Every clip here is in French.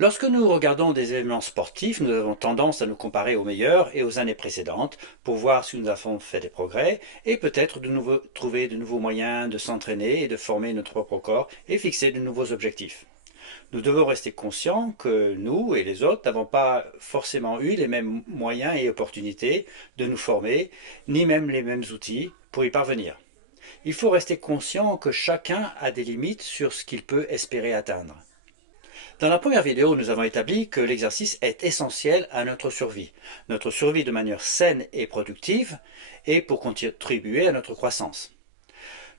Lorsque nous regardons des événements sportifs, nous avons tendance à nous comparer aux meilleurs et aux années précédentes pour voir si nous avons fait des progrès et peut-être trouver de nouveaux moyens de s'entraîner et de former notre propre corps et fixer de nouveaux objectifs. Nous devons rester conscients que nous et les autres n'avons pas forcément eu les mêmes moyens et opportunités de nous former, ni même les mêmes outils pour y parvenir. Il faut rester conscient que chacun a des limites sur ce qu'il peut espérer atteindre. Dans la première vidéo, nous avons établi que l'exercice est essentiel à notre survie de manière saine et productive, et pour contribuer à notre croissance.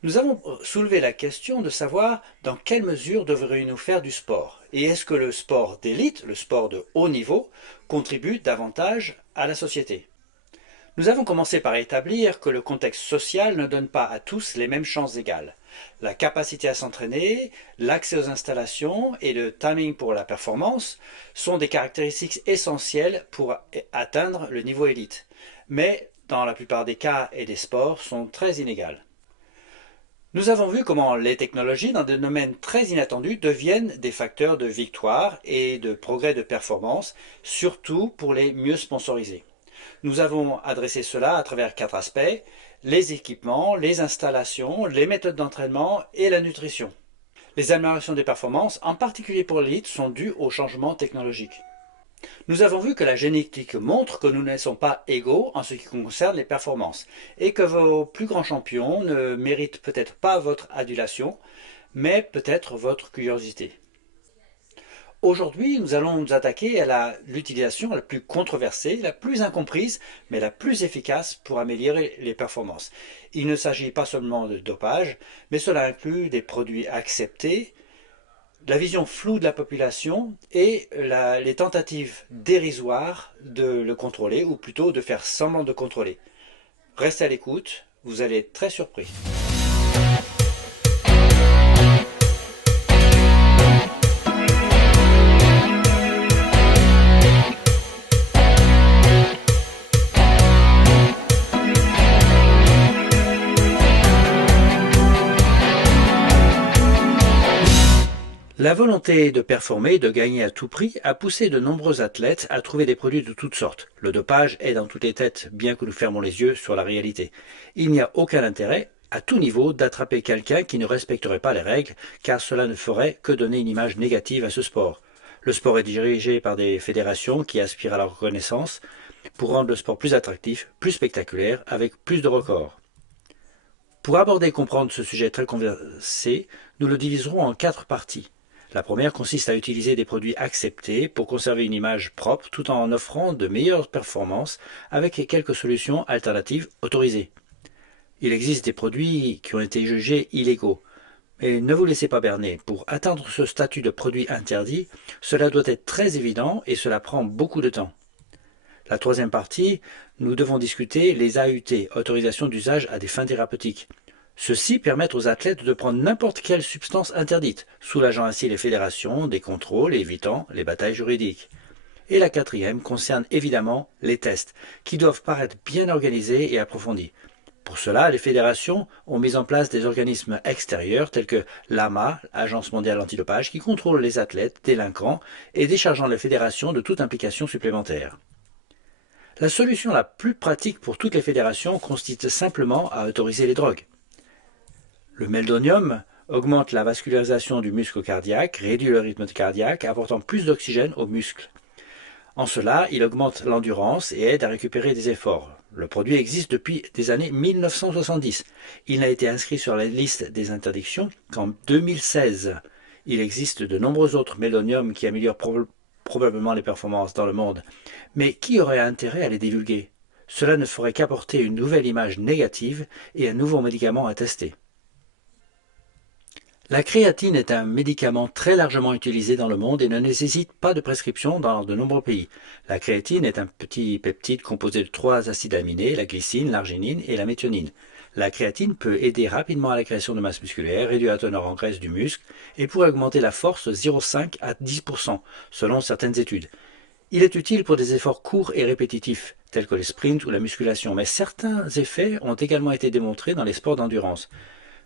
Nous avons soulevé la question de savoir dans quelle mesure devrions-nous faire du sport, et est-ce que le sport d'élite, le sport de haut niveau, contribue davantage à la société. Nous avons commencé par établir que le contexte social ne donne pas à tous les mêmes chances égales. La capacité à s'entraîner, l'accès aux installations et le timing pour la performance sont des caractéristiques essentielles pour atteindre le niveau élite, mais dans la plupart des cas et des sports sont très inégales. Nous avons vu comment les technologies dans des domaines très inattendus deviennent des facteurs de victoire et de progrès de performance, surtout pour les mieux sponsorisés. Nous avons adressé cela à travers 4 aspects: les équipements, les installations, les méthodes d'entraînement et la nutrition. Les améliorations des performances, en particulier pour l'élite, sont dues aux changements technologiques. Nous avons vu que la génétique montre que nous ne sommes pas égaux en ce qui concerne les performances et que vos plus grands champions ne méritent peut-être pas votre adulation, mais peut-être votre curiosité. Aujourd'hui, nous allons nous attaquer à l'utilisation la plus controversée, la plus incomprise, mais la plus efficace pour améliorer les performances. Il ne s'agit pas seulement de dopage, mais cela inclut des produits acceptés, la vision floue de la population et les tentatives dérisoires de le contrôler, ou plutôt de faire semblant de contrôler. Restez à l'écoute, vous allez être très surpris. La volonté de performer, de gagner à tout prix, a poussé de nombreux athlètes à trouver des produits de toutes sortes. Le dopage est dans toutes les têtes, bien que nous fermons les yeux sur la réalité. Il n'y a aucun intérêt, à tout niveau, d'attraper quelqu'un qui ne respecterait pas les règles, car cela ne ferait que donner une image négative à ce sport. Le sport est dirigé par des fédérations qui aspirent à la reconnaissance pour rendre le sport plus attractif, plus spectaculaire, avec plus de records. Pour aborder et comprendre ce sujet très conversé, nous le diviserons en 4 parties. La première consiste à utiliser des produits acceptés pour conserver une image propre tout en offrant de meilleures performances avec quelques solutions alternatives autorisées. Il existe des produits qui ont été jugés illégaux, mais ne vous laissez pas berner. Pour atteindre ce statut de produit interdit, cela doit être très évident et cela prend beaucoup de temps. La troisième partie, nous devons discuter les AUT, autorisations d'usage à des fins thérapeutiques. Ceux-ci permettent aux athlètes de prendre n'importe quelle substance interdite, soulageant ainsi les fédérations des contrôles et évitant les batailles juridiques. Et la quatrième concerne évidemment les tests, qui doivent paraître bien organisés et approfondis. Pour cela, les fédérations ont mis en place des organismes extérieurs tels que l'AMA, l'Agence mondiale antidopage, qui contrôle les athlètes délinquants et déchargeant les fédérations de toute implication supplémentaire. La solution la plus pratique pour toutes les fédérations consiste simplement à autoriser les drogues. Le meldonium augmente la vascularisation du muscle cardiaque, réduit le rythme cardiaque, apportant plus d'oxygène aux muscles. En cela, il augmente l'endurance et aide à récupérer des efforts. Le produit existe depuis des années 1970. Il n'a été inscrit sur la liste des interdictions qu'en 2016. Il existe de nombreux autres meldoniums qui améliorent probablement les performances dans le monde. Mais qui aurait intérêt à les divulguer? Cela ne ferait qu'apporter une nouvelle image négative et un nouveau médicament à tester. La créatine est un médicament très largement utilisé dans le monde et ne nécessite pas de prescription dans de nombreux pays. La créatine est un petit peptide composé de 3 acides aminés, la glycine, l'arginine et la méthionine. La créatine peut aider rapidement à la création de masse musculaire, réduire la teneur en graisse du muscle et pourrait augmenter la force de 0,5 à 10%, selon certaines études. Il est utile pour des efforts courts et répétitifs, tels que les sprints ou la musculation, mais certains effets ont également été démontrés dans les sports d'endurance.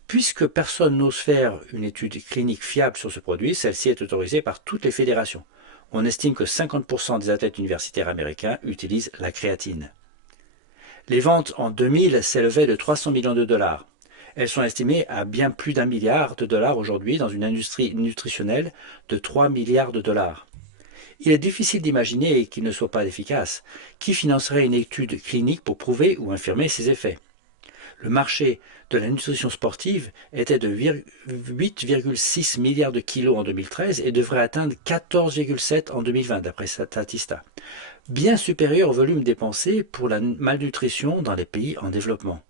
Puisque personne n'ose faire une étude clinique fiable sur ce produit, celle-ci est autorisée par toutes les fédérations. On estime que 50% des athlètes universitaires américains utilisent la créatine. Les ventes en 2000 s'élevaient de 300 millions de dollars. Elles sont estimées à bien plus d'1 milliard de dollars aujourd'hui dans une industrie nutritionnelle de 3 milliards de dollars. Il est difficile d'imaginer qu'il ne soit pas efficace. Qui financerait une étude clinique pour prouver ou infirmer ses effets? Le marché de la nutrition sportive était de 8,6 milliards de kilos en 2013 et devrait atteindre 14,7 en 2020 d'après Statista, bien supérieur au volume dépensé pour la malnutrition dans les pays en développement.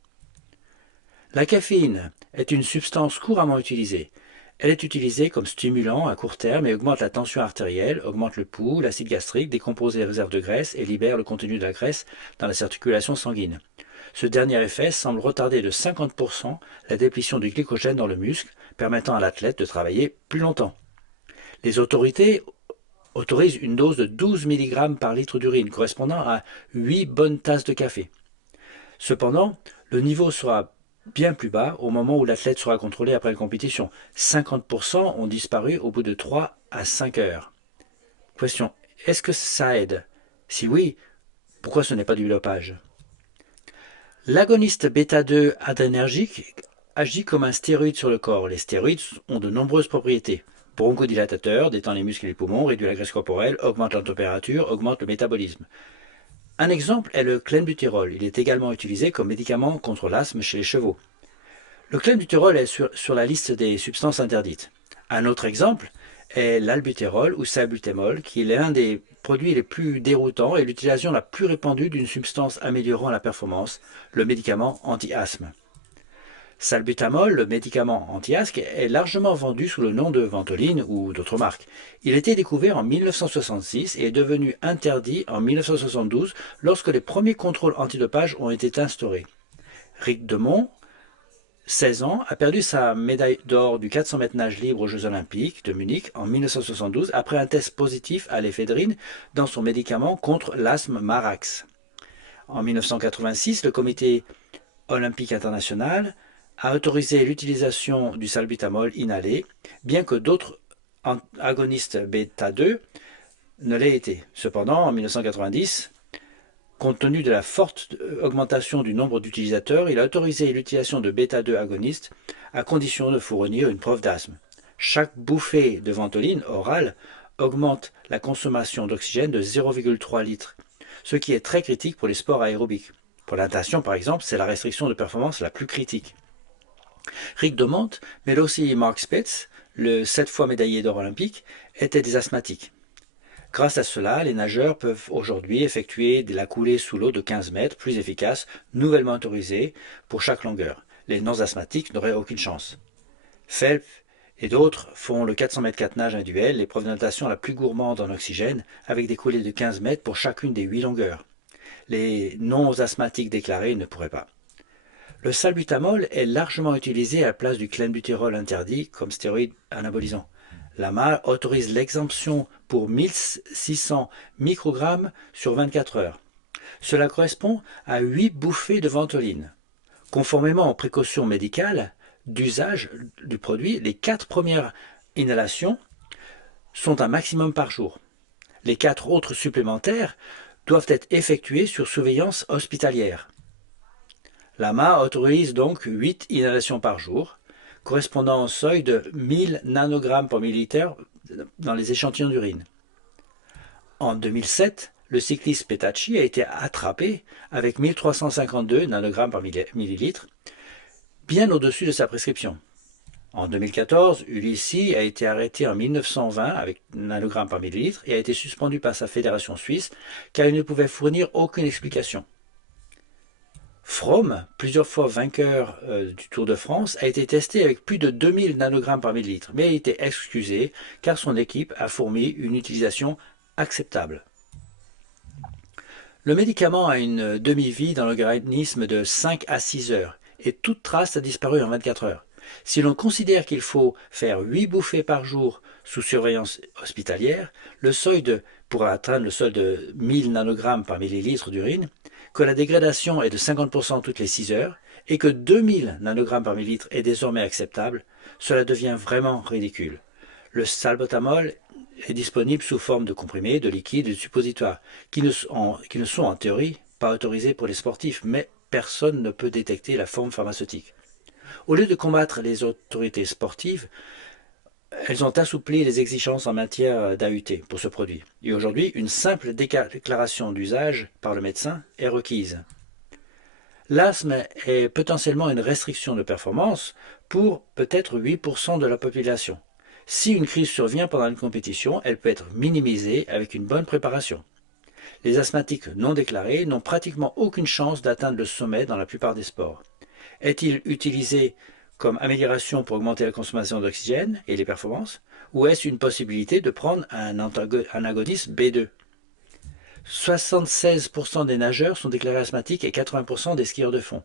La caféine est une substance couramment utilisée. Elle est utilisée comme stimulant à court terme et augmente la tension artérielle, augmente le pouls, l'acide gastrique, décompose les réserves de graisse et libère le contenu de la graisse dans la circulation sanguine. Ce dernier effet semble retarder de 50% la déplétion du glycogène dans le muscle, permettant à l'athlète de travailler plus longtemps. Les autorités autorisent une dose de 12 mg par litre d'urine, correspondant à 8 bonnes tasses de café. Cependant, le niveau sera bien plus bas au moment où l'athlète sera contrôlé après la compétition. 50% ont disparu au bout de 3 à 5 heures. Question, est-ce que ça aide? Si oui, pourquoi ce n'est pas du dopage? L'agoniste bêta-2 adrénergique agit comme un stéroïde sur le corps. Les stéroïdes ont de nombreuses propriétés. Bronchodilatateur, détend les muscles et les poumons, réduit la graisse corporelle, augmente la température, augmente le métabolisme. Un exemple est le clenbuterol. Il est également utilisé comme médicament contre l'asthme chez les chevaux. Le clenbuterol est sur la liste des substances interdites. Un autre exemple est l'albutérol ou salbutamol, qui est l'un des produits les plus déroutants et l'utilisation la plus répandue d'une substance améliorant la performance, le médicament anti-asthme. Salbutamol, le médicament anti-asthme, est largement vendu sous le nom de Ventoline ou d'autres marques. Il a été découvert en 1966 et est devenu interdit en 1972 lorsque les premiers contrôles antidopage ont été instaurés. Rick Demont, 16 ans, a perdu sa médaille d'or du 400 mètres nage libre aux Jeux Olympiques de Munich en 1972 après un test positif à l'éphédrine dans son médicament contre l'asthme Marax. En 1986, le Comité olympique international a autorisé l'utilisation du salbutamol inhalé, bien que d'autres agonistes bêta-2 ne l'aient été. Cependant, en 1990, compte tenu de la forte augmentation du nombre d'utilisateurs, il a autorisé l'utilisation de bêta-2 agonistes à condition de fournir une preuve d'asthme. Chaque bouffée de ventoline orale augmente la consommation d'oxygène de 0,3 litres, ce qui est très critique pour les sports aérobiques. Pour la natation, par exemple, c'est la restriction de performance la plus critique. Rick Demont, mais aussi Mark Spitz, le 7 fois médaillé d'or olympique, étaient des asthmatiques. Grâce à cela, les nageurs peuvent aujourd'hui effectuer la coulée sous l'eau de 15 mètres, plus efficace, nouvellement autorisée pour chaque longueur. Les non-asthmatiques n'auraient aucune chance. Phelps et d'autres font le 400 mètres 4 nage individuel, l'épreuve de natation la plus gourmande en oxygène, avec des coulées de 15 mètres pour chacune des 8 longueurs. Les non-asthmatiques déclarés ne pourraient pas. Le salbutamol est largement utilisé à la place du clenbuterol interdit comme stéroïde anabolisant. L'AMA autorise l'exemption pour 1600 microgrammes sur 24 heures. Cela correspond à 8 bouffées de ventoline. Conformément aux précautions médicales d'usage du produit, les 4 premières inhalations sont un maximum par jour. Les 4 autres supplémentaires doivent être effectuées sur surveillance hospitalière. L'AMA autorise donc 8 inhalations par jour, correspondant au seuil de 1000 nanogrammes par millilitre dans les échantillons d'urine. En 2007, le cycliste Petacci a été attrapé avec 1352 nanogrammes par millilitre, bien au-dessus de sa prescription. En 2014, Ulissi a été arrêté en 1920 avec nanogrammes par millilitre et a été suspendu par sa fédération suisse car il ne pouvait fournir aucune explication. Froome, plusieurs fois vainqueur du Tour de France, a été testé avec plus de 2000 nanogrammes par millilitre, mais a été excusé car son équipe a fourni une utilisation acceptable. Le médicament a une demi-vie dans l'organisme de 5 à 6 heures et toute trace a disparu en 24 heures. Si l'on considère qu'il faut faire 8 bouffées par jour sous surveillance hospitalière, pour atteindre le seuil de 1000 nanogrammes par millilitre d'urine, que la dégradation est de 50% toutes les 6 heures et que 2000 nanogrammes par millilitre est désormais acceptable, cela devient vraiment ridicule. Le salbutamol est disponible sous forme de comprimés, de liquides et de suppositoires, qui ne sont en théorie pas autorisés pour les sportifs, mais personne ne peut détecter la forme pharmaceutique. Au lieu de combattre les autorités sportives, elles ont assoupli les exigences en matière d'AUT pour ce produit. Et aujourd'hui, une simple déclaration d'usage par le médecin est requise. L'asthme est potentiellement une restriction de performance pour peut-être 8% de la population. Si une crise survient pendant une compétition, elle peut être minimisée avec une bonne préparation. Les asthmatiques non déclarés n'ont pratiquement aucune chance d'atteindre le sommet dans la plupart des sports. Est-il utilisé comme amélioration pour augmenter la consommation d'oxygène et les performances, ou est-ce une possibilité de prendre un agoniste B2? 76% des nageurs sont déclarés asthmatiques et 80% des skieurs de fond,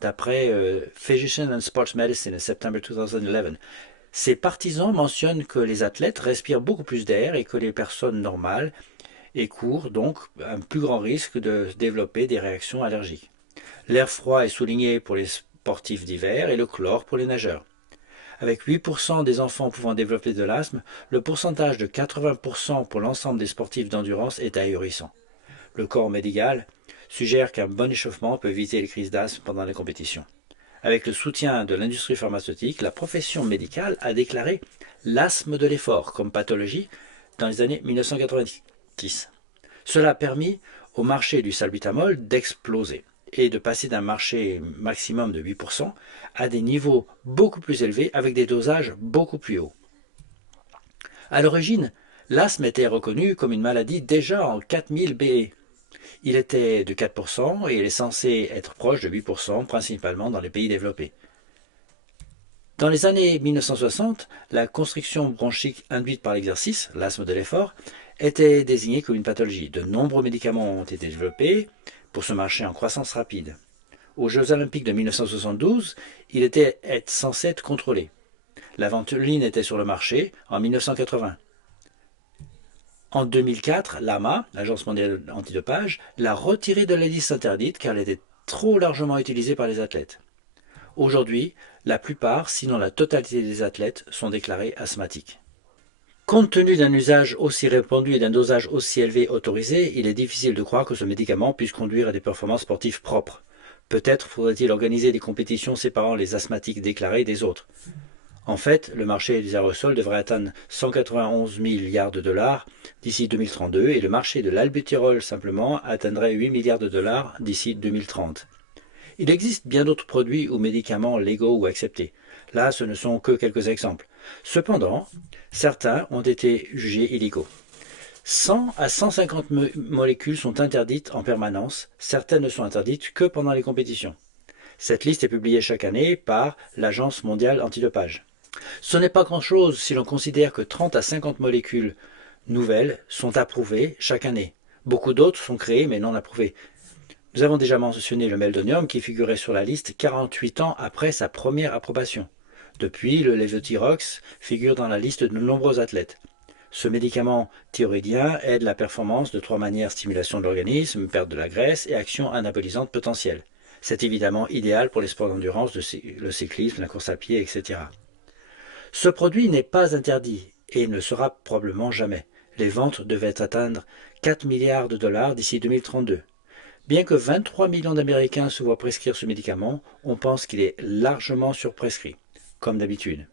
d'après Physician and Sports Medicine en septembre 2011. Ces partisans mentionnent que les athlètes respirent beaucoup plus d'air et que les personnes normales et courent donc un plus grand risque de développer des réactions allergiques. L'air froid est souligné pour les sportifs d'hiver et le chlore pour les nageurs. Avec 8% des enfants pouvant développer de l'asthme, le pourcentage de 80% pour l'ensemble des sportifs d'endurance est ahurissant. Le corps médical suggère qu'un bon échauffement peut éviter les crises d'asthme pendant les compétitions. Avec le soutien de l'industrie pharmaceutique, la profession médicale a déclaré l'asthme de l'effort comme pathologie dans les années 1990. Cela a permis au marché du salbutamol d'exploser et de passer d'un marché maximum de 8% à des niveaux beaucoup plus élevés avec des dosages beaucoup plus hauts. À l'origine, l'asthme était reconnu comme une maladie déjà en 4000 BE. Il était de 4% et il est censé être proche de 8%, principalement dans les pays développés. Dans les années 1960, la constriction bronchique induite par l'exercice, l'asthme de l'effort, était désignée comme une pathologie. De nombreux médicaments ont été développés pour ce marché en croissance rapide. Aux Jeux olympiques de 1972, il était censé être contrôlé. La ventoline était sur le marché en 1980. En 2004, l'AMA, l'Agence mondiale antidopage, l'a retirée de la liste interdite car elle était trop largement utilisée par les athlètes. Aujourd'hui, la plupart, sinon la totalité des athlètes, sont déclarés asthmatiques. Compte tenu d'un usage aussi répandu et d'un dosage aussi élevé autorisé, il est difficile de croire que ce médicament puisse conduire à des performances sportives propres. Peut-être faudrait-il organiser des compétitions séparant les asthmatiques déclarés des autres. En fait, le marché des aérosols devrait atteindre 191 milliards de dollars d'ici 2032 et le marché de l'albutyrol simplement atteindrait 8 milliards de dollars d'ici 2030. Il existe bien d'autres produits ou médicaments légaux ou acceptés. Là, ce ne sont que quelques exemples. Cependant, certains ont été jugés illégaux. 100 à 150 molécules sont interdites en permanence, certaines ne sont interdites que pendant les compétitions. Cette liste est publiée chaque année par l'Agence mondiale antidopage. Ce n'est pas grand-chose si l'on considère que 30 à 50 molécules nouvelles sont approuvées chaque année. Beaucoup d'autres sont créées mais non approuvées. Nous avons déjà mentionné le meldonium qui figurait sur la liste 48 ans après sa première approbation. Depuis, le levothyrox figure dans la liste de nombreux athlètes. Ce médicament thyroïdien aide la performance de 3 manières: stimulation de l'organisme, perte de la graisse et action anabolisante potentielle. C'est évidemment idéal pour les sports d'endurance, le cyclisme, la course à pied, etc. Ce produit n'est pas interdit et ne sera probablement jamais. Les ventes devaient atteindre 4 milliards de dollars d'ici 2032. Bien que 23 millions d'Américains se voient prescrire ce médicament, on pense qu'il est largement surprescrit, comme d'habitude.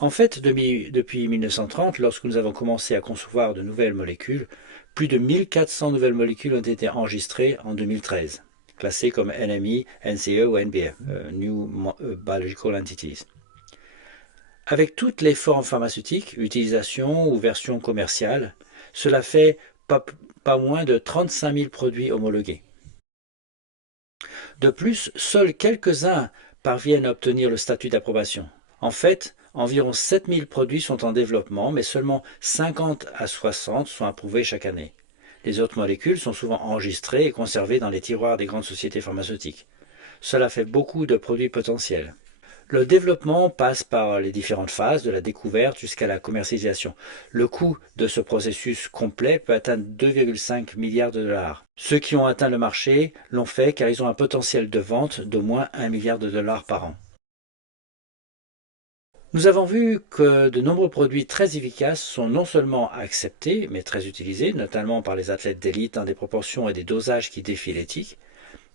En fait, depuis 1930, lorsque nous avons commencé à concevoir de nouvelles molécules, plus de 1400 nouvelles molécules ont été enregistrées en 2013, classées comme NME, NCE ou NBA, New Biological Entities. Avec toutes les formes pharmaceutiques, utilisation ou version commerciale, cela fait pas moins de 35 000 produits homologués. De plus, seuls quelques-uns parviennent à obtenir le statut d'approbation. En fait, environ 7 000 produits sont en développement, mais seulement 50 à 60 sont approuvés chaque année. Les autres molécules sont souvent enregistrées et conservées dans les tiroirs des grandes sociétés pharmaceutiques. Cela fait beaucoup de produits potentiels. Le développement passe par les différentes phases, de la découverte jusqu'à la commercialisation. Le coût de ce processus complet peut atteindre 2,5 milliards de dollars. Ceux qui ont atteint le marché l'ont fait car ils ont un potentiel de vente d'au moins 1 milliard de dollars par an. Nous avons vu que de nombreux produits très efficaces sont non seulement acceptés, mais très utilisés, notamment par les athlètes d'élite dans des proportions et des dosages qui défient l'éthique.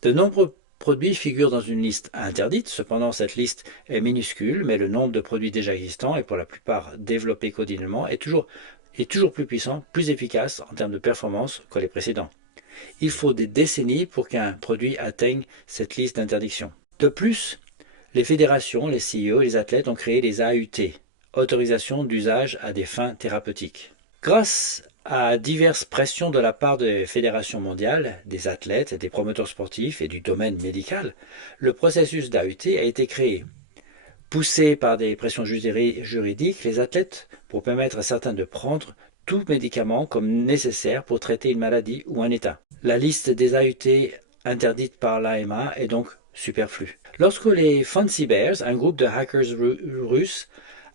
De nombreux produits figurent dans une liste interdite, cependant cette liste est minuscule, mais le nombre de produits déjà existants, et pour la plupart développés quotidiennement, est toujours plus puissant, plus efficace en termes de performance que les précédents. Il faut des décennies pour qu'un produit atteigne cette liste d'interdiction. De plus, les fédérations, les CIO et les athlètes ont créé les AUT, autorisation d'usage à des fins thérapeutiques. Grâce à diverses pressions de la part des fédérations mondiales, des athlètes, des promoteurs sportifs et du domaine médical, le processus d'AUT a été créé. Poussé par des pressions juridiques, les athlètes, pour permettre à certains de prendre tout médicament comme nécessaire pour traiter une maladie ou un état. La liste des AUT interdite par l'AMA est donc superflue. Lorsque les Fancy Bears, un groupe de hackers russes,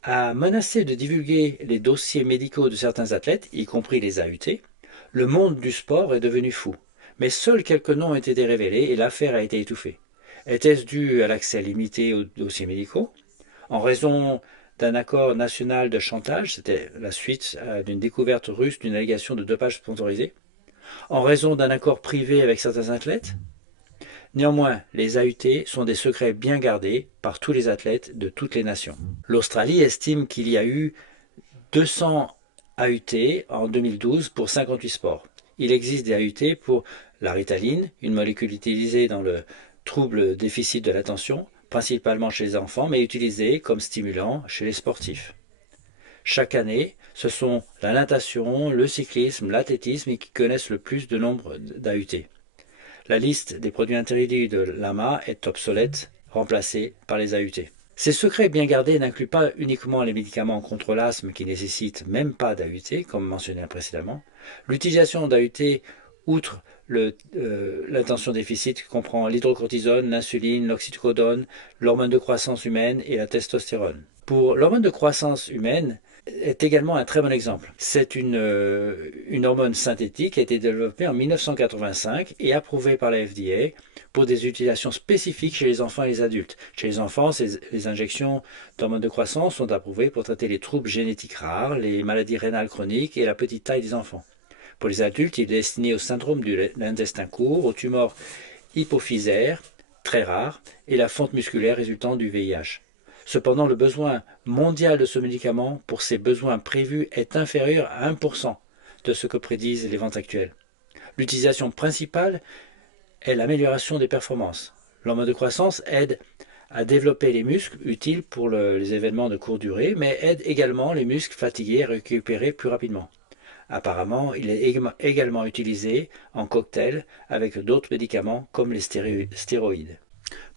a menacé de divulguer les dossiers médicaux de certains athlètes, y compris les AUT, le monde du sport est devenu fou. Mais seuls quelques noms ont été révélés et l'affaire a été étouffée. Était-ce dû à l'accès limité aux dossiers médicaux? En raison d'un accord national de chantage, c'était la suite d'une découverte russe d'une allégation de dopage sponsorisé? En raison d'un accord privé avec certains athlètes? Néanmoins, les AUT sont des secrets bien gardés par tous les athlètes de toutes les nations. L'Australie estime qu'il y a eu 200 AUT en 2012 pour 58 sports. Il existe des AUT pour la ritaline, une molécule utilisée dans le trouble déficit de l'attention, principalement chez les enfants, mais utilisée comme stimulant chez les sportifs. Chaque année, ce sont la natation, le cyclisme, l'athlétisme qui connaissent le plus de nombre d'AUT. La liste des produits interdits de l'AMA est obsolète, remplacée par les AUT. Ces secrets bien gardés n'incluent pas uniquement les médicaments contre l'asthme qui nécessitent même pas d'AUT, comme mentionné précédemment. L'utilisation d'AUT, outre l'attention déficit, comprend l'hydrocortisone, l'insuline, l'oxycodone, l'hormone de croissance humaine et la testostérone. Pour l'hormone de croissance humaine, est également un très bon exemple. C'est une hormone synthétique qui a été développée en 1985 et approuvée par la FDA pour des utilisations spécifiques chez les enfants et les adultes. Chez les enfants, les injections d'hormones de croissance sont approuvées pour traiter les troubles génétiques rares, les maladies rénales chroniques et la petite taille des enfants. Pour les adultes, il est destiné au syndrome de l'intestin court, aux tumeurs hypophysaires, très rares, et la fonte musculaire résultant du VIH. Cependant, le besoin mondial de ce médicament pour ses besoins prévus est inférieur à 1% de ce que prédisent les ventes actuelles. L'utilisation principale est l'amélioration des performances. L'hormone de croissance aide à développer les muscles utiles pour les événements de courte durée, mais aide également les muscles fatigués à récupérer plus rapidement. Apparemment, il est également utilisé en cocktail avec d'autres médicaments comme les stéroïdes.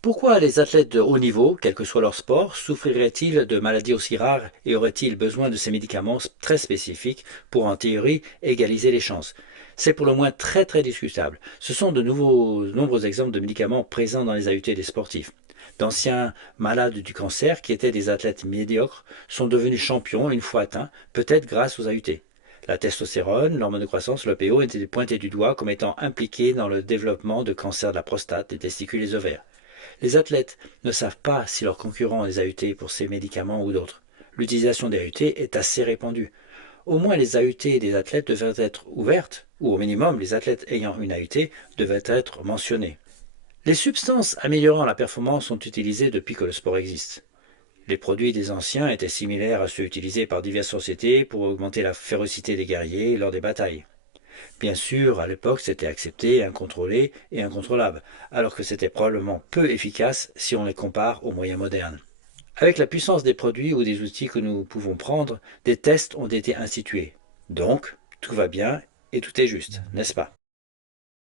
Pourquoi les athlètes de haut niveau, quel que soit leur sport, souffriraient-ils de maladies aussi rares et auraient-ils besoin de ces médicaments très spécifiques pour, en théorie, égaliser les chances? C'est pour le moins très discutable. Ce sont de nombreux exemples de médicaments présents dans les AUT des sportifs. D'anciens malades du cancer qui étaient des athlètes médiocres sont devenus champions une fois atteints, peut-être grâce aux AUT. La testostérone, l'hormone de croissance, l'EPO, étaient pointés du doigt comme étant impliqués dans le développement de cancers de la prostate, des testicules et des ovaires. Les athlètes ne savent pas si leurs concurrents ont des AUT pour ces médicaments ou d'autres. L'utilisation des AUT est assez répandue. Au moins les AUT des athlètes devraient être ouvertes, ou au minimum les athlètes ayant une AUT devraient être mentionnés. Les substances améliorant la performance sont utilisées depuis que le sport existe. Les produits des anciens étaient similaires à ceux utilisés par diverses sociétés pour augmenter la férocité des guerriers lors des batailles. Bien sûr, à l'époque, c'était accepté, incontrôlé et incontrôlable, alors que c'était probablement peu efficace si on les compare aux moyens modernes. Avec la puissance des produits ou des outils que nous pouvons prendre, des tests ont été institués. Donc, tout va bien et tout est juste, n'est-ce pas?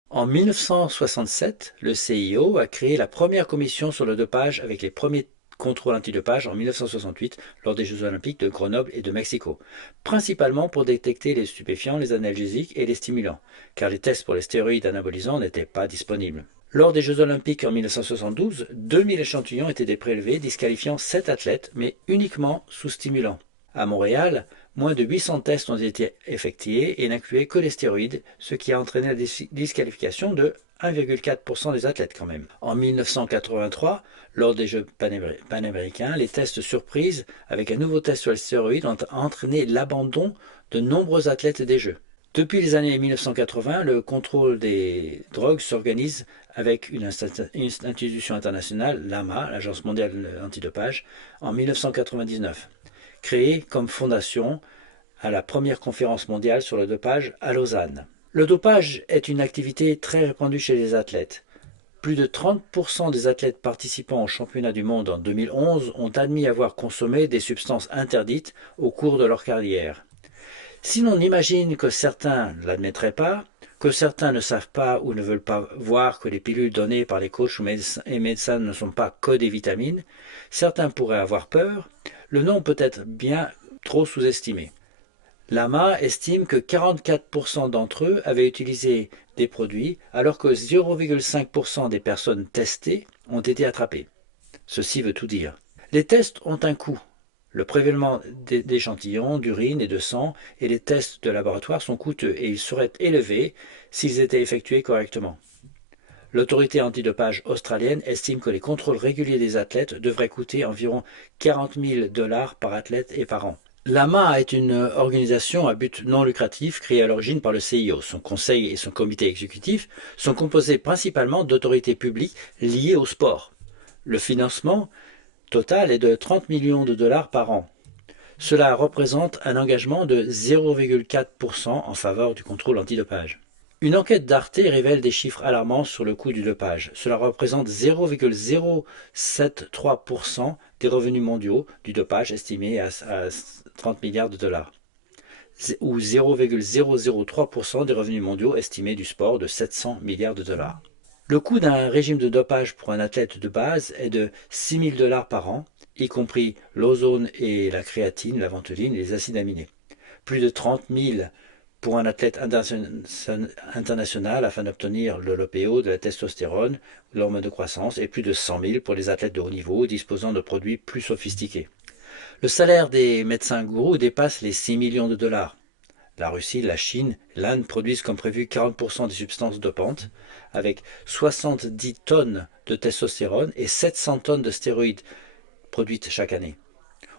En 1967, le CIO a créé la première commission sur le dopage avec les premiers contrôle antidopage en 1968 lors des Jeux olympiques de Grenoble et de Mexico, principalement pour détecter les stupéfiants, les analgésiques et les stimulants, car les tests pour les stéroïdes anabolisants n'étaient pas disponibles. Lors des Jeux Olympiques en 1972, 2000 échantillons étaient prélevés, disqualifiant 7 athlètes, mais uniquement sous stimulant. À Montréal, moins de 800 tests ont été effectués et n'incluaient que les stéroïdes, ce qui a entraîné la disqualification de 1,4% des athlètes quand même. En 1983, lors des Jeux panaméricains, les tests surprises avec un nouveau test sur les stéroïdes ont entraîné l'abandon de nombreux athlètes des Jeux. Depuis les années 1980, le contrôle des drogues s'organise avec une institution internationale, l'AMA, l'Agence mondiale antidopage, en 1999, créée comme fondation à la première conférence mondiale sur le dopage à Lausanne. Le dopage est une activité très répandue chez les athlètes. Plus de 30% des athlètes participant au championnat du monde en 2011 ont admis avoir consommé des substances interdites au cours de leur carrière. Si l'on imagine que certains ne l'admettraient pas, que certains ne savent pas ou ne veulent pas voir que les pilules données par les coachs et médecins ne sont pas que des vitamines, certains pourraient avoir peur, le nombre peut être bien trop sous-estimé. L'AMA estime que 44% d'entre eux avaient utilisé des produits alors que 0,5% des personnes testées ont été attrapées. Ceci veut tout dire. Les tests ont un coût. Le prélèvement d'échantillons d'urine et de sang et les tests de laboratoire sont coûteux et ils seraient élevés s'ils étaient effectués correctement. L'autorité antidopage australienne estime que les contrôles réguliers des athlètes devraient coûter environ 40 000 $ par athlète et par an. L'AMA est une organisation à but non lucratif créée à l'origine par le CIO. Son conseil et son comité exécutif sont composés principalement d'autorités publiques liées au sport. Le financement total est de 30 millions de $ par an. Cela représente un engagement de 0,4% en faveur du contrôle antidopage. Une enquête d'Arte révèle des chiffres alarmants sur le coût du dopage. Cela représente 0,073% des revenus mondiaux du dopage estimés à 30 milliards de dollars, ou 0,003% des revenus mondiaux estimés du sport de 700 milliards de dollars. Le coût d'un régime de dopage pour un athlète de base est de 6 000 $ par an, y compris l'ozone et la créatine, la ventoline et les acides aminés. Plus de 30 000 pour un athlète international afin d'obtenir de l'OPO, de la testostérone, de l'hormone de croissance, et plus de 100 000 pour les athlètes de haut niveau disposant de produits plus sophistiqués. Le salaire des médecins gourous dépasse les 6 millions de $. La Russie, la Chine, l'Inde produisent comme prévu 40% des substances dopantes, avec 70 tonnes de testostérone et 700 tonnes de stéroïdes produites chaque année.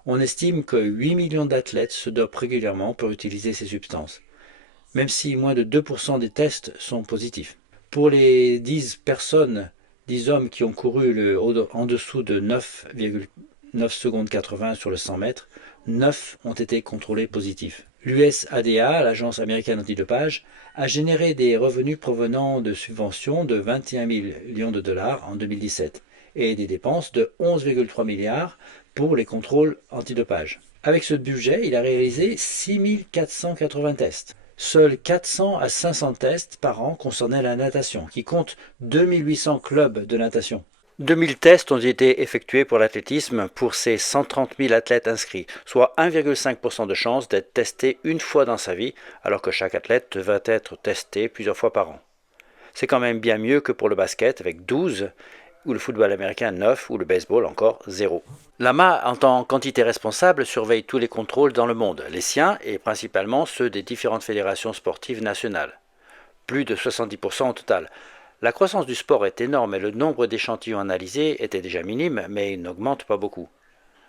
On estime que 8 millions d'athlètes se dopent régulièrement pour utiliser ces substances, même si moins de 2% des tests sont positifs. Pour les 10 hommes qui ont couru en dessous de 9,9 secondes 80 sur le 100 mètres, 9 ont été contrôlés positifs. L'USADA, l'agence américaine antidopage, a généré des revenus provenant de subventions de 21 millions de $ en 2017 et des dépenses de 11,3 milliards pour les contrôles antidopage. Avec ce budget, il a réalisé 6 480 tests. Seuls 400 à 500 tests par an concernaient la natation, qui compte 2 800 clubs de natation. 2000 tests ont été effectués pour l'athlétisme pour ces 130 000 athlètes inscrits, soit 1,5% de chance d'être testé une fois dans sa vie, alors que chaque athlète va être testé plusieurs fois par an. C'est quand même bien mieux que pour le basket avec 12, ou le football américain 9, ou le baseball encore 0. L'AMA, en tant qu'entité responsable, surveille tous les contrôles dans le monde, les siens et principalement ceux des différentes fédérations sportives nationales. Plus de 70% au total. La croissance du sport est énorme et le nombre d'échantillons analysés était déjà minime, mais il n'augmente pas beaucoup.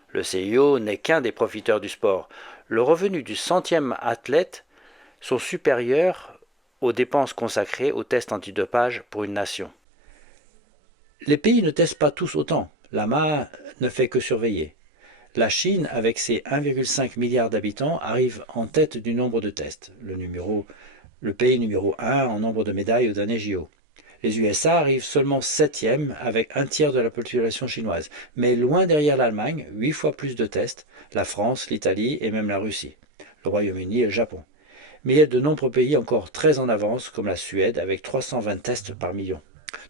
Le CIO n'est qu'un des profiteurs du sport. Le revenu du centième athlète sont supérieurs aux dépenses consacrées aux tests antidopage pour une nation. Les pays ne testent pas tous autant. L'AMA ne fait que surveiller. La Chine, avec ses 1,5 milliard d'habitants, arrive en tête du nombre de tests, le pays numéro 1 en nombre de médailles aux derniers JO. Les USA arrivent seulement 7e avec un tiers de la population chinoise, mais loin derrière l'Allemagne, 8 fois plus de tests, la France, l'Italie et même la Russie, le Royaume-Uni et le Japon. Mais il y a de nombreux pays encore très en avance, comme la Suède, avec 320 tests par million.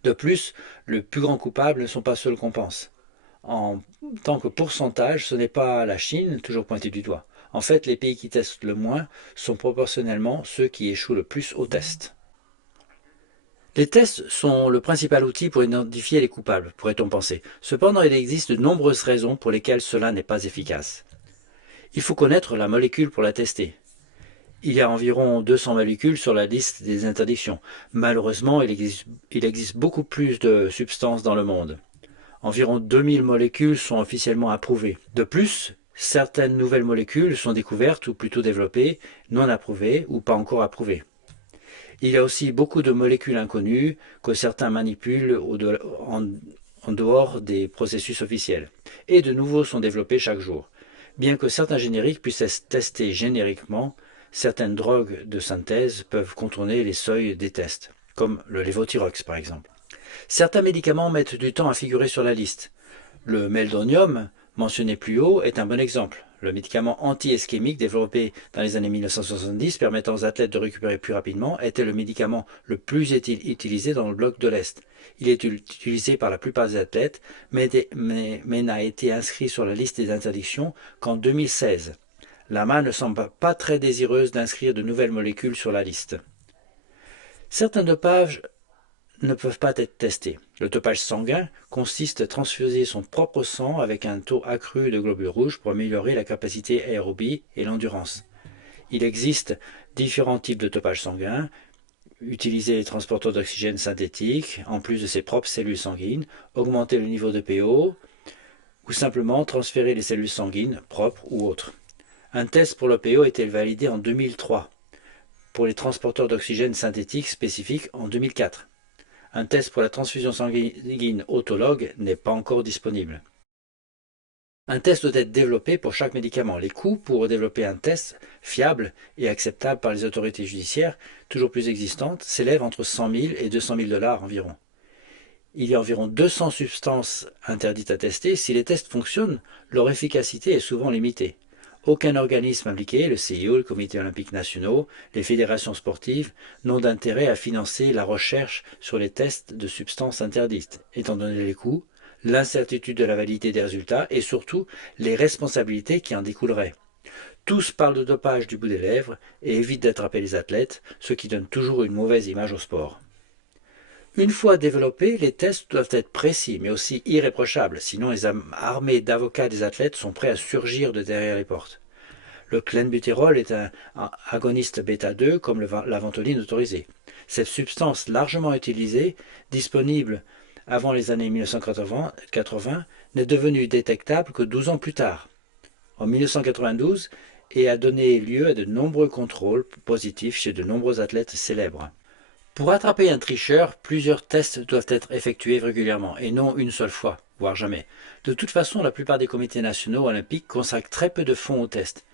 De plus, le plus grand coupable ne sont pas ceux qu'on pense. En tant que pourcentage, ce n'est pas la Chine, toujours pointée du doigt. En fait, les pays qui testent le moins sont proportionnellement ceux qui échouent le plus aux tests. Les tests sont le principal outil pour identifier les coupables, pourrait-on penser. Cependant, il existe de nombreuses raisons pour lesquelles cela n'est pas efficace. Il faut connaître la molécule pour la tester. Il y a environ 200 molécules sur la liste des interdictions. Malheureusement, il existe beaucoup plus de substances dans le monde. Environ 2000 molécules sont officiellement approuvées. De plus, certaines nouvelles molécules sont découvertes ou plutôt développées, non approuvées ou pas encore approuvées. Il y a aussi beaucoup de molécules inconnues que certains manipulent en dehors des processus officiels. Et de nouveaux sont développés chaque jour. Bien que certains génériques puissent être testés génériquement, certaines drogues de synthèse peuvent contourner les seuils des tests, comme le lévothyrox par exemple. Certains médicaments mettent du temps à figurer sur la liste. Le meldonium, mentionné plus haut, est un bon exemple. Le médicament anti-ischémique développé dans les années 1970 permettant aux athlètes de récupérer plus rapidement était le médicament le plus utilisé dans le bloc de l'Est. Il est utilisé par la plupart des athlètes, mais n'a été inscrit sur la liste des interdictions qu'en 2016. L'AMA ne semble pas très désireuse d'inscrire de nouvelles molécules sur la liste. Certains dopages ne peuvent pas être testés. Le dopage sanguin consiste à transfuser son propre sang avec un taux accru de globules rouges pour améliorer la capacité aérobie et l'endurance. Il existe différents types de dopage sanguin. Utiliser les transporteurs d'oxygène synthétiques, en plus de ses propres cellules sanguines, augmenter le niveau de pO, ou simplement transférer les cellules sanguines, propres ou autres. Un test pour le pO a été validé en 2003, pour les transporteurs d'oxygène synthétiques spécifiques en 2004. Un test pour la transfusion sanguine autologue n'est pas encore disponible. Un test doit être développé pour chaque médicament. Les coûts pour développer un test fiable et acceptable par les autorités judiciaires, toujours plus existantes, s'élèvent entre 100 000 et 200 000 $ environ. Il y a environ 200 substances interdites à tester. Si les tests fonctionnent, leur efficacité est souvent limitée. Aucun organisme impliqué, le CIO, le Comité olympique national, les fédérations sportives, n'ont d'intérêt à financer la recherche sur les tests de substances interdites, étant donné les coûts, l'incertitude de la validité des résultats et surtout les responsabilités qui en découleraient. Tous parlent de dopage du bout des lèvres et évitent d'attraper les athlètes, ce qui donne toujours une mauvaise image au sport. Une fois développés, les tests doivent être précis, mais aussi irréprochables, sinon les armées d'avocats des athlètes sont prêts à surgir de derrière les portes. Le clenbutérol est un agoniste bêta-2 comme la ventoline autorisée. Cette substance largement utilisée, disponible avant les années 1980, n'est devenue détectable que 12 ans plus tard, en 1992, et a donné lieu à de nombreux contrôles positifs chez de nombreux athlètes célèbres. Pour attraper un tricheur, plusieurs tests doivent être effectués régulièrement, et non une seule fois, voire jamais. De toute façon, la plupart des comités nationaux olympiques consacrent très peu de fonds aux tests.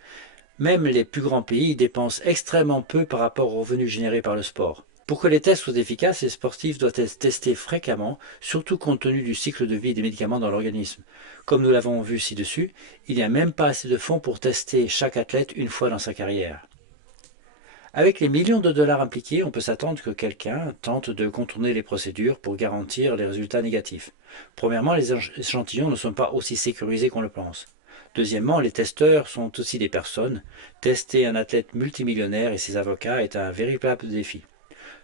Même les plus grands pays dépensent extrêmement peu par rapport aux revenus générés par le sport. Pour que les tests soient efficaces, les sportifs doivent être testés fréquemment, surtout compte tenu du cycle de vie des médicaments dans l'organisme. Comme nous l'avons vu ci-dessus, il n'y a même pas assez de fonds pour tester chaque athlète une fois dans sa carrière. Avec les millions de dollars impliqués, on peut s'attendre que quelqu'un tente de contourner les procédures pour garantir les résultats négatifs. Premièrement, les échantillons ne sont pas aussi sécurisés qu'on le pense. Deuxièmement, les testeurs sont aussi des personnes. Tester un athlète multimillionnaire et ses avocats est un véritable défi.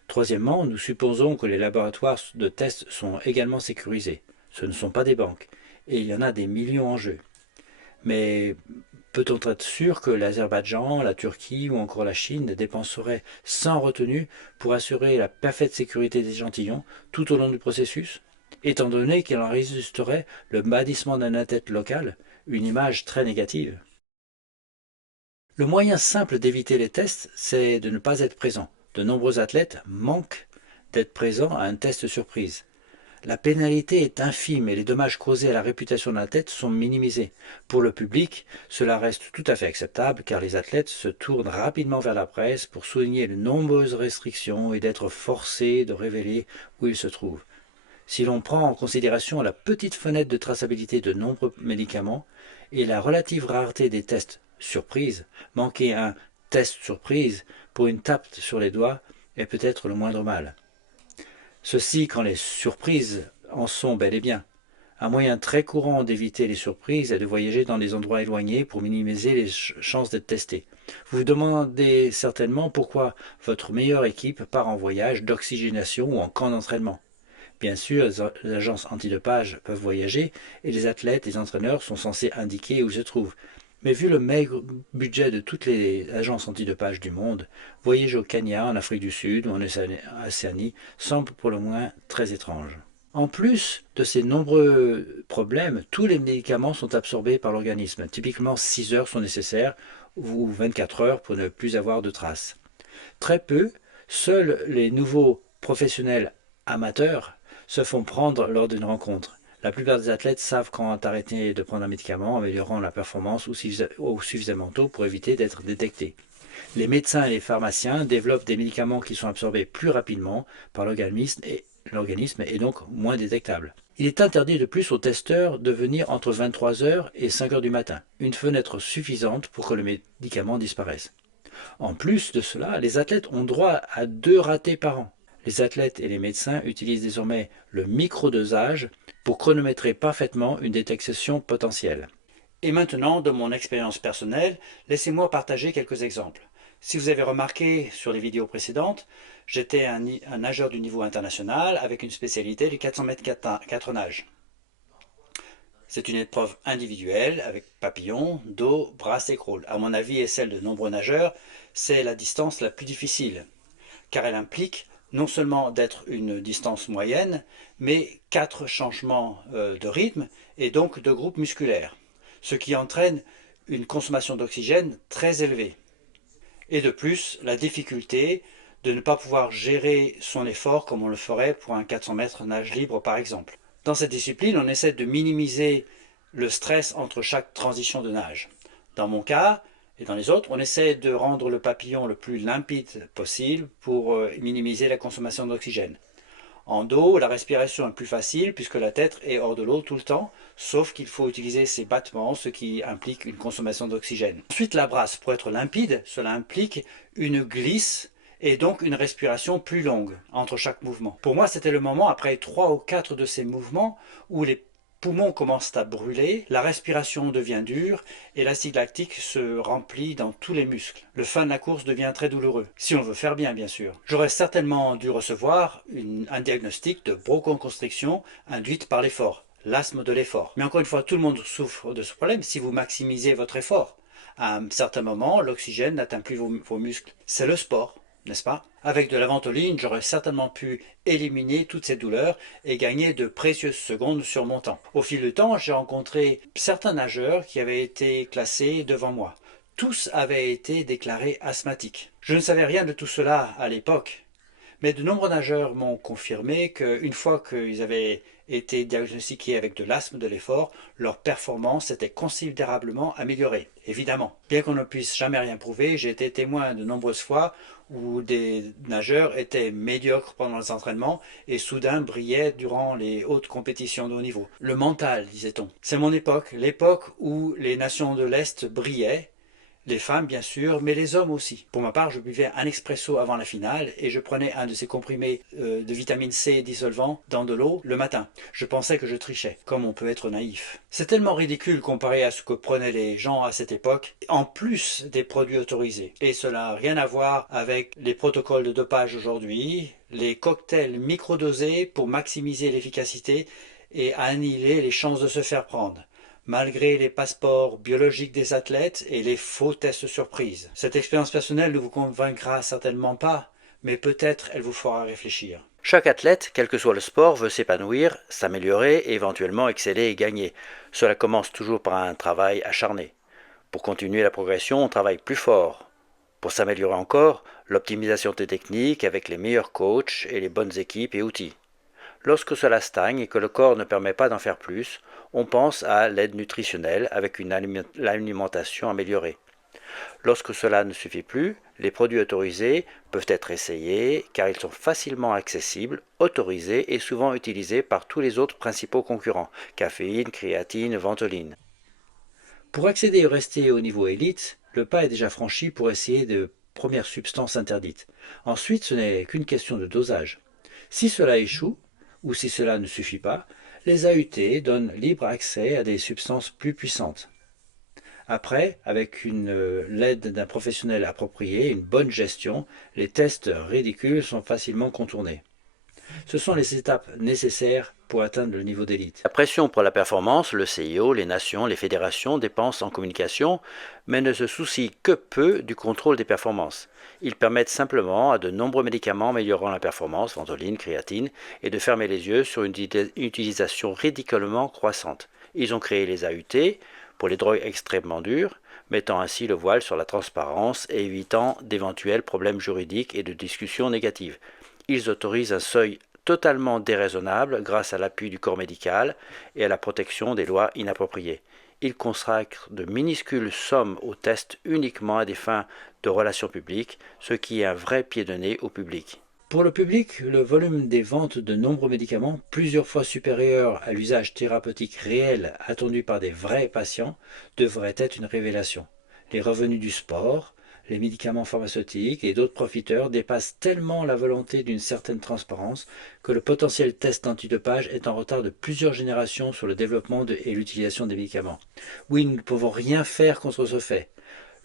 Troisièmement, nous supposons que les laboratoires de tests sont également sécurisés. Ce ne sont pas des banques, et il y en a des millions en jeu. Mais peut-on être sûr que l'Azerbaïdjan, la Turquie ou encore la Chine dépenseraient sans retenue pour assurer la parfaite sécurité des échantillons tout au long du processus, étant donné qu'il en résulterait le bannissement d'un athlète local, une image très négative? Le moyen simple d'éviter les tests, c'est de ne pas être présent. De nombreux athlètes manquent d'être présents à un test surprise. La pénalité est infime et les dommages causés à la réputation de l'athlète sont minimisés. Pour le public, cela reste tout à fait acceptable car les athlètes se tournent rapidement vers la presse pour souligner les nombreuses restrictions et d'être forcés de révéler où ils se trouvent. Si l'on prend en considération la petite fenêtre de traçabilité de nombreux médicaments et la relative rareté des tests surprises, manquer un test surprise pour une tape sur les doigts est peut-être le moindre mal. Ceci quand les surprises en sont bel et bien. Un moyen très courant d'éviter les surprises est de voyager dans des endroits éloignés pour minimiser les chances d'être testé. Vous vous demandez certainement pourquoi votre meilleure équipe part en voyage d'oxygénation ou en camp d'entraînement. Bien sûr, les agences antidopage peuvent voyager et les athlètes et les entraîneurs sont censés indiquer où ils se trouvent. Mais vu le maigre budget de toutes les agences antidopage du monde, voyager au Kenya, en Afrique du Sud ou en Océanie semble pour le moins très étrange. En plus de ces nombreux problèmes, tous les médicaments sont absorbés par l'organisme. Typiquement, 6 heures sont nécessaires ou 24 heures pour ne plus avoir de traces. Très peu, seuls les nouveaux professionnels amateurs se font prendre lors d'une rencontre. La plupart des athlètes savent quand arrêter de prendre un médicament, améliorant la performance ou suffisamment tôt pour éviter d'être détectés. Les médecins et les pharmaciens développent des médicaments qui sont absorbés plus rapidement par l'organisme et donc moins détectables. Il est interdit de plus aux testeurs de venir entre 23 heures et 5 heures du matin, une fenêtre suffisante pour que le médicament disparaisse. En plus de cela, les athlètes ont droit à 2 ratés par an. Les athlètes et les médecins utilisent désormais le microdosage pour chronométrer parfaitement une détection potentielle. Et maintenant, de mon expérience personnelle, laissez-moi partager quelques exemples. Si vous avez remarqué sur les vidéos précédentes, j'étais un nageur du niveau international avec une spécialité du 400 mètres 4 nages. C'est une épreuve individuelle avec papillon, dos, bras et crawl. À mon avis et celle de nombreux nageurs, c'est la distance la plus difficile, car elle implique non seulement d'être une distance moyenne, mais 4 changements de rythme et donc de groupe musculaire, ce qui entraîne une consommation d'oxygène très élevée. Et de plus, la difficulté de ne pas pouvoir gérer son effort comme on le ferait pour un 400 mètres nage libre par exemple. Dans cette discipline, on essaie de minimiser le stress entre chaque transition de nage. Dans mon cas, et dans les autres, on essaie de rendre le papillon le plus limpide possible pour minimiser la consommation d'oxygène. En dos, la respiration est plus facile puisque la tête est hors de l'eau tout le temps, sauf qu'il faut utiliser ses battements, ce qui implique une consommation d'oxygène. Ensuite, la brasse. Pour être limpide, cela implique une glisse et donc une respiration plus longue entre chaque mouvement. Pour moi, c'était le moment, après 3 ou 4 de ces mouvements, où les poumons commencent à brûler, la respiration devient dure et l'acide lactique se remplit dans tous les muscles. Le fin de la course devient très douloureux, si on veut faire bien sûr. J'aurais certainement dû recevoir un diagnostic de bronchoconstriction induite par l'effort, l'asthme de l'effort. Mais encore une fois, tout le monde souffre de ce problème si vous maximisez votre effort. À un certain moment, l'oxygène n'atteint plus vos muscles. C'est le sport, n'est-ce pas? Avec de la ventoline, j'aurais certainement pu éliminer toutes ces douleurs et gagner de précieuses secondes sur mon temps. Au fil du temps, j'ai rencontré certains nageurs qui avaient été classés devant moi. Tous avaient été déclarés asthmatiques. Je ne savais rien de tout cela à l'époque, mais de nombreux nageurs m'ont confirmé qu'une fois qu'ils avaient été diagnostiqués avec de l'asthme de l'effort, leur performance s'était considérablement améliorée. Évidemment, bien qu'on ne puisse jamais rien prouver, j'ai été témoin de nombreuses fois où des nageurs étaient médiocres pendant les entraînements et soudain brillaient durant les hautes compétitions de haut niveau. Le mental, disait-on. C'est mon époque, l'époque où les nations de l'Est brillaient, les femmes bien sûr, mais les hommes aussi. Pour ma part, je buvais un expresso avant la finale et je prenais un de ces comprimés de vitamine C dissolvant dans de l'eau le matin. Je pensais que je trichais, comme on peut être naïf. C'est tellement ridicule comparé à ce que prenaient les gens à cette époque, en plus des produits autorisés. Et cela n'a rien à voir avec les protocoles de dopage aujourd'hui, les cocktails microdosés pour maximiser l'efficacité et annihiler les chances de se faire prendre, malgré les passeports biologiques des athlètes et les faux tests surprises. Cette expérience personnelle ne vous convaincra certainement pas, mais peut-être elle vous fera réfléchir. Chaque athlète, quel que soit le sport, veut s'épanouir, s'améliorer et éventuellement exceller et gagner. Cela commence toujours par un travail acharné. Pour continuer la progression, on travaille plus fort. Pour s'améliorer encore, l'optimisation des techniques avec les meilleurs coachs et les bonnes équipes et outils. Lorsque cela stagne et que le corps ne permet pas d'en faire plus, on pense à l'aide nutritionnelle avec une alimentation améliorée. Lorsque cela ne suffit plus, les produits autorisés peuvent être essayés car ils sont facilement accessibles, autorisés et souvent utilisés par tous les autres principaux concurrents, caféine, créatine, ventoline. Pour accéder et rester au niveau élite, le pas est déjà franchi pour essayer de premières substances interdites. Ensuite, ce n'est qu'une question de dosage. Si cela échoue, ou si cela ne suffit pas, Les AUT donnent libre accès à des substances plus puissantes. Après, avec l'aide d'un professionnel approprié, une bonne gestion, les tests ridicules sont facilement contournés. Ce sont les étapes nécessaires pour atteindre le niveau d'élite. La pression pour la performance, le CIO, les nations, les fédérations dépensent en communication, mais ne se soucient que peu du contrôle des performances. Ils permettent simplement à de nombreux médicaments améliorant la performance, ventoline, créatine, et de fermer les yeux sur une utilisation ridiculement croissante. Ils ont créé les AUT pour les drogues extrêmement dures, mettant ainsi le voile sur la transparence et évitant d'éventuels problèmes juridiques et de discussions négatives. Ils autorisent un seuil totalement déraisonnable grâce à l'appui du corps médical et à la protection des lois inappropriées. Ils consacrent de minuscules sommes aux tests uniquement à des fins de relations publiques, ce qui est un vrai pied de nez au public. Pour le public, le volume des ventes de nombreux médicaments, plusieurs fois supérieur à l'usage thérapeutique réel attendu par des vrais patients, devrait être une révélation. Les revenus du sport, les médicaments pharmaceutiques et d'autres profiteurs dépassent tellement la volonté d'une certaine transparence que le potentiel test antidopage est en retard de plusieurs générations sur le développement et l'utilisation des médicaments. Oui, nous ne pouvons rien faire contre ce fait.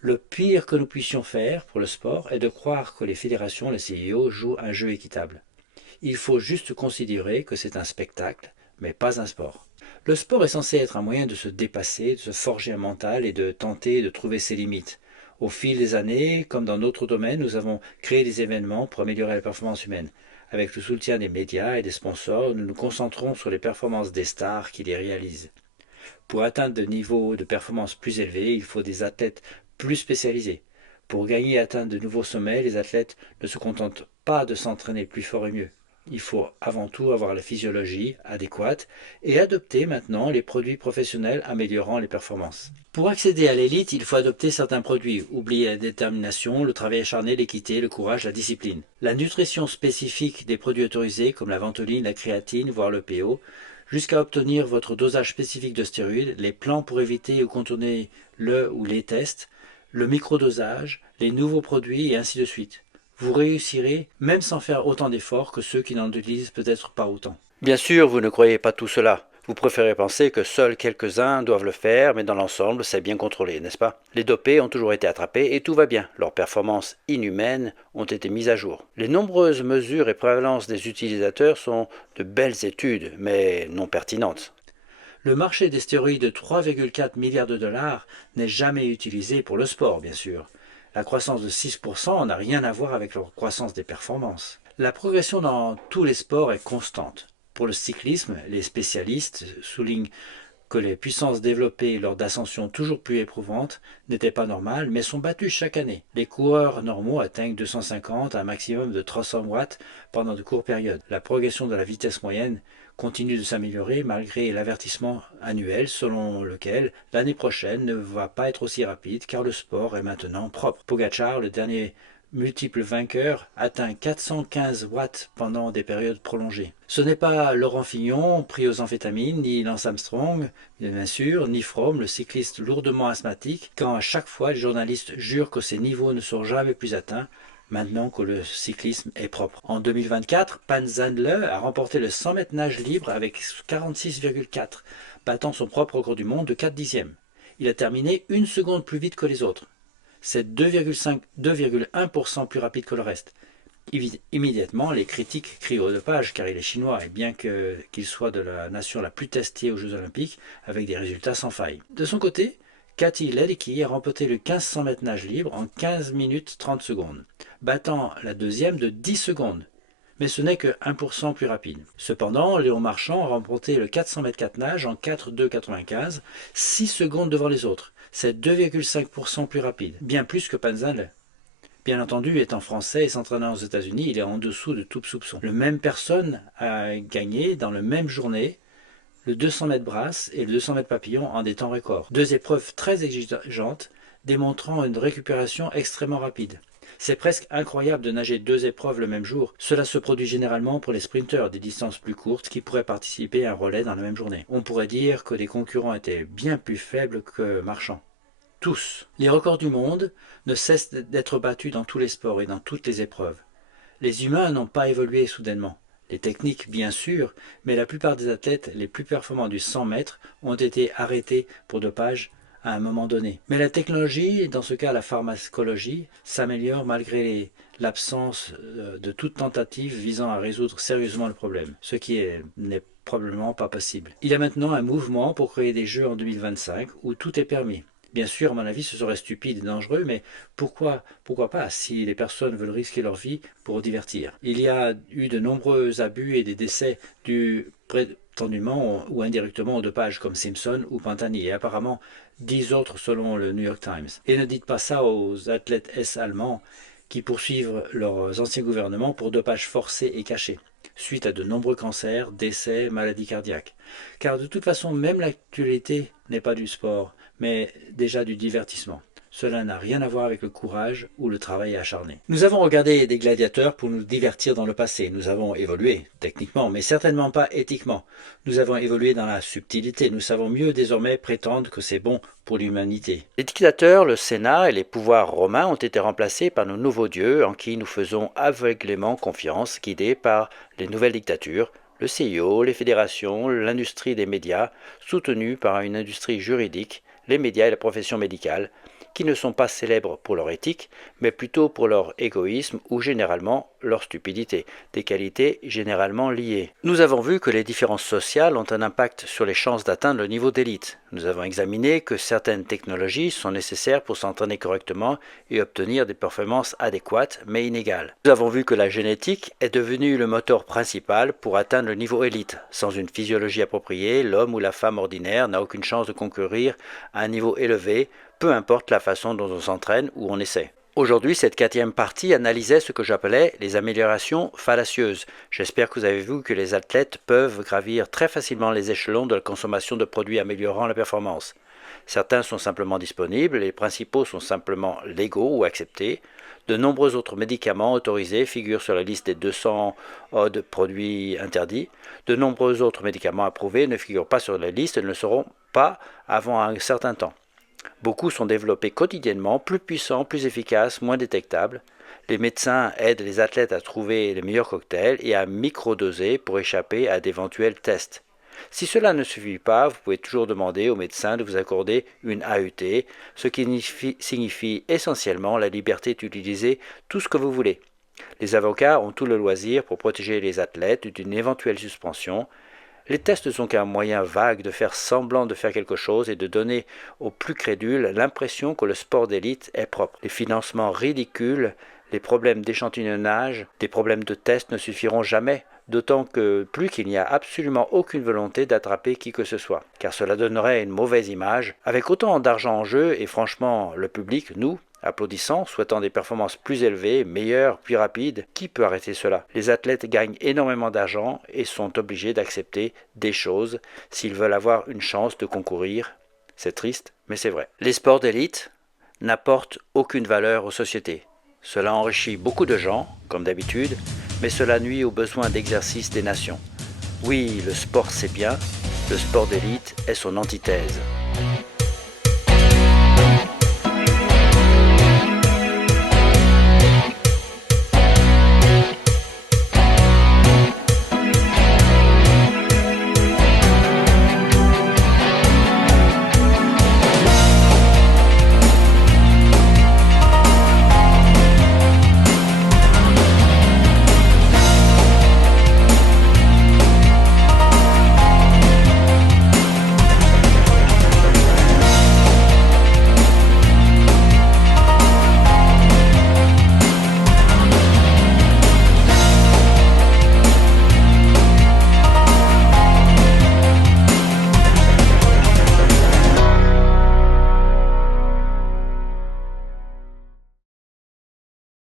Le pire que nous puissions faire pour le sport est de croire que les fédérations, les CIO, jouent un jeu équitable. Il faut juste considérer que c'est un spectacle, mais pas un sport. Le sport est censé être un moyen de se dépasser, de se forger un mental et de tenter de trouver ses limites. Au fil des années, comme dans d'autres domaines, nous avons créé des événements pour améliorer la performance humaine. Avec le soutien des médias et des sponsors, nous nous concentrons sur les performances des stars qui les réalisent. Pour atteindre des niveaux de performance plus élevés, il faut des athlètes plus spécialisés. Pour gagner et atteindre de nouveaux sommets, les athlètes ne se contentent pas de s'entraîner plus fort et mieux. Il faut avant tout avoir la physiologie adéquate et adopter maintenant les produits professionnels améliorant les performances. Pour accéder à l'élite, il faut adopter certains produits, oublier la détermination, le travail acharné, l'équité, le courage, la discipline. La nutrition spécifique des produits autorisés comme la ventoline, la créatine, voire le PO, jusqu'à obtenir votre dosage spécifique de stéroïdes, les plans pour éviter ou contourner le ou les tests, le microdosage, les nouveaux produits et ainsi de suite. Vous réussirez même sans faire autant d'efforts que ceux qui n'en utilisent peut-être pas autant. Bien sûr, vous ne croyez pas tout cela. Vous préférez penser que seuls quelques-uns doivent le faire, mais dans l'ensemble, c'est bien contrôlé, n'est-ce pas? Les dopés ont toujours été attrapés et tout va bien. Leurs performances inhumaines ont été mises à jour. Les nombreuses mesures et prévalences des utilisateurs sont de belles études, mais non pertinentes. Le marché des stéroïdes de 3,4 milliards de dollars n'est jamais utilisé pour le sport, bien sûr. La croissance de 6% n'a rien à voir avec la croissance des performances. La progression dans tous les sports est constante. Pour le cyclisme, les spécialistes soulignent que les puissances développées lors d'ascensions toujours plus éprouvantes n'étaient pas normales, mais sont battues chaque année. Les coureurs normaux atteignent 250 à un maximum de 300 watts pendant de courtes périodes. La progression de la vitesse moyenne continue de s'améliorer malgré l'avertissement annuel selon lequel l'année prochaine ne va pas être aussi rapide car le sport est maintenant propre. Pogacar, le dernier multiple vainqueur, atteint 415 watts pendant des périodes prolongées. Ce n'est pas Laurent Fignon, pris aux amphétamines, ni Lance Armstrong, bien sûr, ni Froome, le cycliste lourdement asthmatique, quand à chaque fois les journalistes jurent que ces niveaux ne seront jamais plus atteints, maintenant que le cyclisme est propre. En 2024, Pan Zandler a remporté le 100 mètres nage libre avec 46,4, battant son propre record du monde de 4 dixièmes. Il a terminé une seconde plus vite que les autres. C'est 2,1% plus rapide que le reste. Immédiatement, les critiques crient au dopage car il est chinois et bien qu'il soit de la nation la plus testée aux Jeux Olympiques avec des résultats sans faille. De son côté, Cathy Ledecky a remporté le 1500 mètres nage libre en 15 minutes 30 secondes, battant la deuxième de 10 secondes. Mais ce n'est que 1% plus rapide. Cependant, Léon Marchand a remporté le 400 mètres 4 nage en 4,2,95, 6 secondes devant les autres. C'est 2,5% plus rapide, bien plus que Panzanle. Bien entendu, étant français et s'entraînant aux États-Unis, il est en dessous de tout soupçon. Le même personne a gagné dans la même journée le 200 mètres brasse et le 200 mètres papillon en des temps records. Deux épreuves très exigeantes, démontrant une récupération extrêmement rapide. C'est presque incroyable de nager deux épreuves le même jour. Cela se produit généralement pour les sprinteurs des distances plus courtes qui pourraient participer à un relais dans la même journée. On pourrait dire que les concurrents étaient bien plus faibles que Marchand. Tous. Les records du monde ne cessent d'être battus dans tous les sports et dans toutes les épreuves. Les humains n'ont pas évolué soudainement. Les techniques, bien sûr, mais la plupart des athlètes les plus performants du 100 mètres ont été arrêtés pour dopage à un moment donné. Mais la technologie, dans ce cas la pharmacologie, s'améliore malgré l'absence de toute tentative visant à résoudre sérieusement le problème, ce qui n'est probablement pas possible. Il y a maintenant un mouvement pour créer des jeux en 2025 où tout est permis. Bien sûr, à mon avis, ce serait stupide et dangereux, mais pourquoi pas si les personnes veulent risquer leur vie pour divertir? Il y a eu de nombreux abus et des décès dus prétendument ou indirectement au dopage comme Simpson ou Pantani et apparemment 10 autres selon le New York Times. Et ne dites pas ça aux athlètes allemands qui poursuivent leurs anciens gouvernements pour dopage forcé et caché, suite à de nombreux cancers, décès, maladies cardiaques. Car de toute façon, même l'actualité n'est pas du sport, mais déjà du divertissement. Cela n'a rien à voir avec le courage ou le travail acharné. Nous avons regardé des gladiateurs pour nous divertir dans le passé. Nous avons évolué, techniquement, mais certainement pas éthiquement. Nous avons évolué dans la subtilité. Nous savons mieux désormais prétendre que c'est bon pour l'humanité. Les dictateurs, le Sénat et les pouvoirs romains ont été remplacés par nos nouveaux dieux en qui nous faisons aveuglément confiance, guidés par les nouvelles dictatures, le CIO, les fédérations, l'industrie des médias, soutenue par une industrie juridique, les médias et la profession médicale, qui ne sont pas célèbres pour leur éthique, mais plutôt pour leur égoïsme ou généralement leur stupidité, des qualités généralement liées. Nous avons vu que les différences sociales ont un impact sur les chances d'atteindre le niveau d'élite. Nous avons examiné que certaines technologies sont nécessaires pour s'entraîner correctement et obtenir des performances adéquates mais inégales. Nous avons vu que la génétique est devenue le moteur principal pour atteindre le niveau élite. Sans une physiologie appropriée, l'homme ou la femme ordinaire n'a aucune chance de concourir à un niveau élevé, peu importe la façon dont on s'entraîne ou on essaie. Aujourd'hui, cette 4e partie analysait ce que j'appelais les améliorations fallacieuses. J'espère que vous avez vu que les athlètes peuvent gravir très facilement les échelons de la consommation de produits améliorant la performance. Certains sont simplement disponibles, les principaux sont simplement légaux ou acceptés. De nombreux autres médicaments autorisés figurent sur la liste des 200 odd produits interdits. De nombreux autres médicaments approuvés ne figurent pas sur la liste et ne le seront pas avant un certain temps. Beaucoup sont développés quotidiennement, plus puissants, plus efficaces, moins détectables. Les médecins aident les athlètes à trouver les meilleurs cocktails et à microdoser pour échapper à d'éventuels tests. Si cela ne suffit pas, vous pouvez toujours demander au médecin de vous accorder une AET, ce qui signifie essentiellement la liberté d'utiliser tout ce que vous voulez. Les avocats ont tout le loisir pour protéger les athlètes d'une éventuelle suspension. Les tests ne sont qu'un moyen vague de faire semblant de faire quelque chose et de donner aux plus crédules l'impression que le sport d'élite est propre. Les financements ridicules, les problèmes d'échantillonnage, des problèmes de tests ne suffiront jamais, d'autant que plus qu'il n'y a absolument aucune volonté d'attraper qui que ce soit, car cela donnerait une mauvaise image. Avec autant d'argent en jeu et franchement le public, nous, applaudissant, souhaitant des performances plus élevées, meilleures, plus rapides, qui peut arrêter cela? Les athlètes gagnent énormément d'argent et sont obligés d'accepter des choses s'ils veulent avoir une chance de concourir. C'est triste, mais c'est vrai. Les sports d'élite n'apportent aucune valeur aux sociétés. Cela enrichit beaucoup de gens, comme d'habitude, mais cela nuit aux besoins d'exercice des nations. Oui, le sport c'est bien, le sport d'élite est son antithèse.